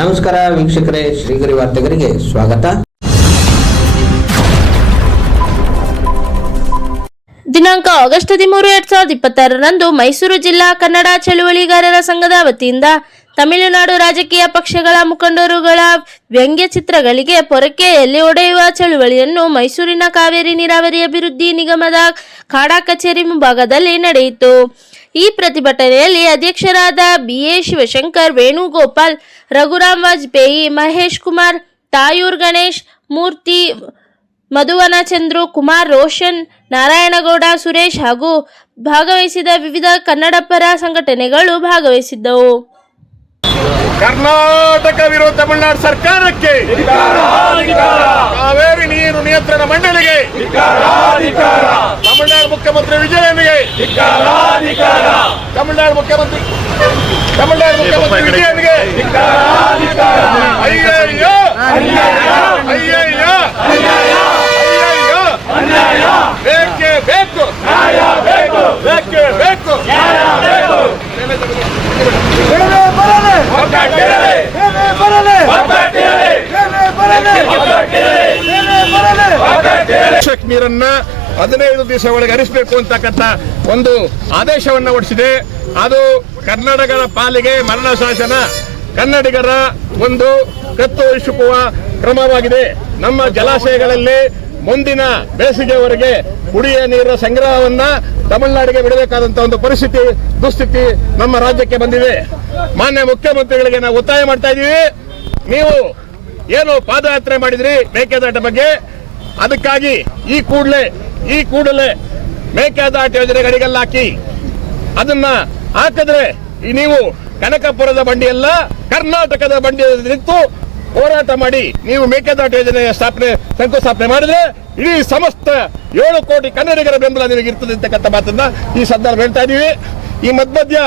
ನಮಸ್ಕಾರ ವೀಕ್ಷಕರೇ, ಶ್ರೀಗರಿ ವಾರ್ತೆಗರಿಗೆ ಸ್ವಾಗತ. ದಿನಾಂಕ ಆಗಸ್ಟ್ 13, 2026ರಂದು ಮೈಸೂರು ಜಿಲ್ಲಾ ಕನ್ನಡ ಚಳುವಳಿಗಾರರ ಸಂಘದ ವತಿಯಿಂದ ತಮಿಳುನಾಡು ರಾಜಕೀಯ ಪಕ್ಷಗಳ ಮುಖಂಡರುಗಳ ವ್ಯಂಗ್ಯ ಚಿತ್ರಗಳಿಗೆ ಪೊರಕೆಯಲ್ಲಿ ಹೊಡೆಯುವ ಚಳುವಳಿಯನ್ನು ಮೈಸೂರಿನ ಕಾವೇರಿ ನೀರಾವರಿ ಅಭಿವೃದ್ಧಿ ನಿಗಮದ ಕಾಡಾ ಕಚೇರಿ ಮುಂಭಾಗದಲ್ಲಿ ನಡೆಯಿತು. ಈ ಪ್ರತಿಭಟನೆಯಲ್ಲಿ ಅಧ್ಯಕ್ಷರಾದ BA ಶಿವಶಂಕರ್, ವೇಣುಗೋಪಾಲ್, ರಘುರಾಮ್ ವಾಜಪೇಯಿ, ಮಹೇಶ್ ಕುಮಾರ್, ತಾಯೂರ್ ಗಣೇಶ್ ಮೂರ್ತಿ, ಮಧುವನ ಚಂದ್ರು, ಕುಮಾರ್ ರೋಷನ್, ನಾರಾಯಣಗೌಡ, ಸುರೇಶ್ ಹಾಗೂ ಭಾಗವಹಿಸಿದ ವಿವಿಧ ಕನ್ನಡಪರ ಸಂಘಟನೆಗಳು ಭಾಗವಹಿಸಿದ್ದವು. ಕರ್ನಾಟಕ ವಿರೋಧ ತಮಿಳುನಾಡು ಸರ್ಕಾರಕ್ಕೆ, ಕಾವೇರಿ ನೀರು ನಿಯಂತ್ರಣ ಮಂಡಳಿಗೆ, ತಮಿಳುನಾಡು ಮುಖ್ಯಮಂತ್ರಿ ವಿಜಯನ್ಗೆ, ತಮಿಳುನಾಡು ಮುಖ್ಯಮಂತ್ರಿ ವಿಜಯನ್ಗೆ ಅಯ್ಯಯ್ಯೋ ಅಯ್ಯಯ್ಯೋ ಅಯ್ಯಯ್ಯೋ, ಬೇಕೇ ಬೇಕು, ಬೇಕೇ ಬೇಕು. ನೀರನ್ನ 15 ದಿವಸ ಒಳಗೆ ಹರಿಸಬೇಕು ಅಂತಕ್ಕಂಥ ಒಂದು ಆದೇಶವನ್ನ ಹೊರಡಿಸಿದೆ. ಅದು ಕನ್ನಡಿಗರ ಪಾಲಿಗೆ ಮರಣ ಶಾಸನ, ಕನ್ನಡಿಗರ ಒಂದು ಕತ್ತು ವಹಿಸುವ ಕ್ರಮವಾಗಿದೆ. ನಮ್ಮ ಜಲಾಶಯಗಳಲ್ಲಿ ಮುಂದಿನ ಬೇಸಿಗೆವರೆಗೆ ಕುಡಿಯ ನೀರಿನ ಸಂಗ್ರಹವನ್ನ ತಮಿಳುನಾಡಿಗೆ ಬಿಡಬೇಕಾದಂತಹ ಒಂದು ಪರಿಸ್ಥಿತಿ, ದುಸ್ಥಿತಿ ನಮ್ಮ ರಾಜ್ಯಕ್ಕೆ ಬಂದಿದೆ. ಮಾನ್ಯ ಮುಖ್ಯಮಂತ್ರಿಗಳಿಗೆ ನಾವು ಒತ್ತಾಯ ಮಾಡ್ತಾ ಇದ್ದೀವಿ. ನೀವು ಏನು ಪಾದಯಾತ್ರೆ ಮಾಡಿದ್ರಿ ಮೇಕೆದಾಟ ಬಗ್ಗೆ, ಅದಕ್ಕಾಗಿ ಈ ಕೂಡಲೇ ಮೇಕೆದಾಟ ಯೋಜನೆಗೆ ಅಡಿಗಲ್ಲು ಹಾಕಿ, ಅದನ್ನ ಹಾಕಿದ್ರೆ ನೀವು ಕನಕಪುರದ ಬಂಡಿಯಲ್ಲ ಕರ್ನಾಟಕದ ಬಂಡಿ ನಿಂತು ಹೋರಾಟ ಮಾಡಿ ನೀವು ಮೇಕೆದಾಟ ಯೋಜನೆಯ ಶಂಕುಸ್ಥಾಪನೆ ಮಾಡಿದ್ರೆ ಇಡೀ ಸಮಸ್ತ 7 ಕೋಟಿ ಕನ್ನಡಿಗರ ಬೆಂಬಲ ನಿಮಗೆ ಇರ್ತದೆ ಅಂತಕ್ಕಂಥ ಮಾತನ್ನ ಈ ಸಂದರ್ಭ ಹೇಳ್ತಾ ಇದೀವಿ. ಈ ಮಧ್ಯ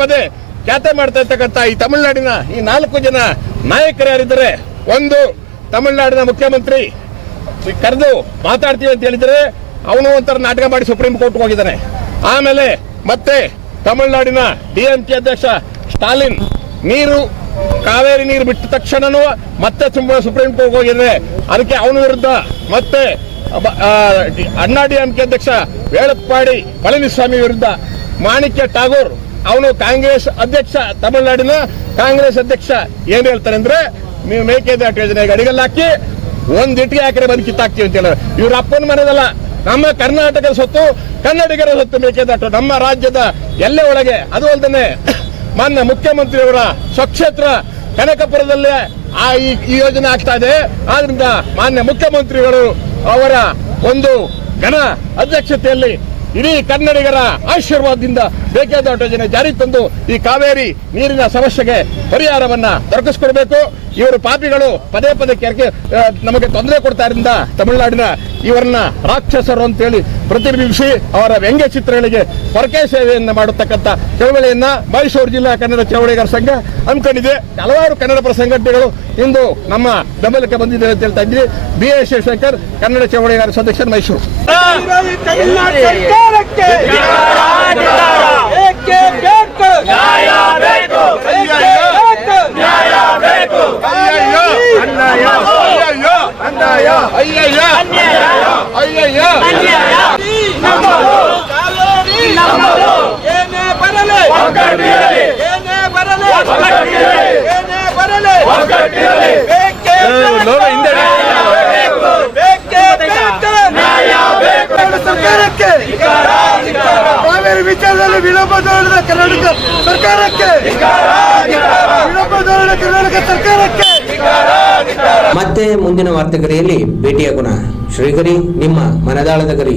ಪದೇ ಖ್ಯಾತೆ ಮಾಡ್ತಾ ಇರ್ತಕ್ಕಂಥ ಈ ತಮಿಳುನಾಡಿನ ಈ 4 ಜನ ನಾಯಕರು ಯಾರಿದ್ದಾರೆ, ಒಂದು ತಮಿಳುನಾಡಿನ ಮುಖ್ಯಮಂತ್ರಿ ಕರೆದು ಮಾತಾಡ್ತೀವಿ ಅಂತ ಹೇಳಿದ್ರೆ ಅವನು ಒಂಥರ ನಾಟಕ ಮಾಡಿ ಸುಪ್ರೀಂ ಕೋರ್ಟ್ ಹೋಗಿದ್ದಾನೆ. ಆಮೇಲೆ ಮತ್ತೆ ತಮಿಳುನಾಡಿನ DMK ಅಧ್ಯಕ್ಷ ಸ್ಟಾಲಿನ್ ಕಾವೇರಿ ನೀರು ಬಿಟ್ಟ ತಕ್ಷಣನೂ ಮತ್ತೆ ಸುಪ್ರೀಂ ಕೋರ್ಟ್ ಹೋಗಿದ್ರೆ ಅದಕ್ಕೆ ಅವನ ವಿರುದ್ಧ, ಮತ್ತೆ ಅಣ್ಣಾ DMK ಅಧ್ಯಕ್ಷ ವೇಳಪ್ಪಾಡಿ ಪಳನಿಸ್ವಾಮಿ ವಿರುದ್ಧ ಮಾಣಿಕ್ಯ ಠಾಗೂರ್, ಅವನು ಕಾಂಗ್ರೆಸ್ ಅಧ್ಯಕ್ಷ, ತಮಿಳುನಾಡಿನ ಕಾಂಗ್ರೆಸ್ ಅಧ್ಯಕ್ಷ ಏನ್ ಹೇಳ್ತಾರೆ ಅಂದ್ರೆ, ನೀವು ಮೇಕೆದಾಟು ಯೋಜನೆಗೆ ಅಡಿಗಲ್ಲು ಹಾಕಿ ಒಂದಿಟ್ಟಿಗೆ ಹಾಕಿದ್ರೆ ಬಂದು ಕಿತ್ತಾಕ್ತೀವಿ ಅಂತ ಹೇಳ. ಇವ್ರ ಅಪ್ಪನ ಮನೆಯದಲ್ಲ, ನಮ್ಮ ಕರ್ನಾಟಕದ ಸ್ವತ್ತು, ಕನ್ನಡಿಗರ ಸ್ವತ್ತು ಮೇಕೆದಾಟು, ನಮ್ಮ ರಾಜ್ಯದ ಎಲ್ಲೆ ಒಳಗೆ. ಅದು ಅಲ್ಲದೆ ಮಾನ್ಯ ಮುಖ್ಯಮಂತ್ರಿಯವರ ಸ್ವಕ್ಷೇತ್ರ ಕನಕಪುರದಲ್ಲೇ ಈ ಯೋಜನೆ ಆಗ್ತಾ ಇದೆ. ಆದ್ರಿಂದ ಮಾನ್ಯ ಮುಖ್ಯಮಂತ್ರಿಗಳು ಅವರ ಒಂದು ಘನ ಅಧ್ಯಕ್ಷತೆಯಲ್ಲಿ ಇಡೀ ಕನ್ನಡಿಗರ ಆಶೀರ್ವಾದದಿಂದ ಮೇಕೆದಾಟು ಯೋಜನೆ ಜಾರಿ ತಂದು ಈ ಕಾವೇರಿ ನೀರಿನ ಸಮಸ್ಯೆಗೆ ಪರಿಹಾರವನ್ನ ದೊರಕಿಸಿಕೊಡ್ಬೇಕು. ಇವರು ಪಾಪಿಗಳು ಪದೇ ನಮಗೆ ತೊಂದರೆ ಕೊಡ್ತಾ ಇದ್ರಿಂದ ತಮಿಳುನಾಡಿನ ಇವರನ್ನ ರಾಕ್ಷಸರು ಅಂತೇಳಿ ಪ್ರತಿಬಿಂಬಿಸಿ ಅವರ ವ್ಯಂಗ್ಯ ಚಿತ್ರಗಳಿಗೆ ಪೊರಕೆ ಸೇವೆಯನ್ನ ಮಾಡತಕ್ಕಂಥ ಚಳವಳಿಯನ್ನ ಮೈಸೂರು ಜಿಲ್ಲಾ ಕನ್ನಡ ಚಳವಳಿಗಾರ ಸಂಘ ಹಮ್ಮಿಕೊಂಡಿದೆ. ಹಲವಾರು ಕನ್ನಡಪರ ಸಂಘಟನೆಗಳು ಇಂದು ನಮ್ಮ ಬೆಂಬಲಕ್ಕೆ ಬಂದಿದೆ ಅಂತ ಹೇಳ್ತಾ ಇದ್ವಿ. BA ಶಿವಶಂಕರ್, ಕನ್ನಡ ಚಳವಳಿಗಾರ ಸದಸ್ಯರು, ಮೈಸೂರು. ಕಾವೇರಿ ವಿಚಾರದಲ್ಲಿ ವಿಳಂಬ ಧೋರಣೆ ಕರ್ನಾಟಕ ಸರ್ಕಾರಕ್ಕೆ, ಮತ್ತೆ ಮುಂದಿನ ವಾರ್ತೆಗರಿಯಲ್ಲಿ ಭೇಟಿಯಾಗೋಣ. ಶ್ರೀಗರಿ, ನಿಮ್ಮ ಮನದಾಳದ ಗರಿ.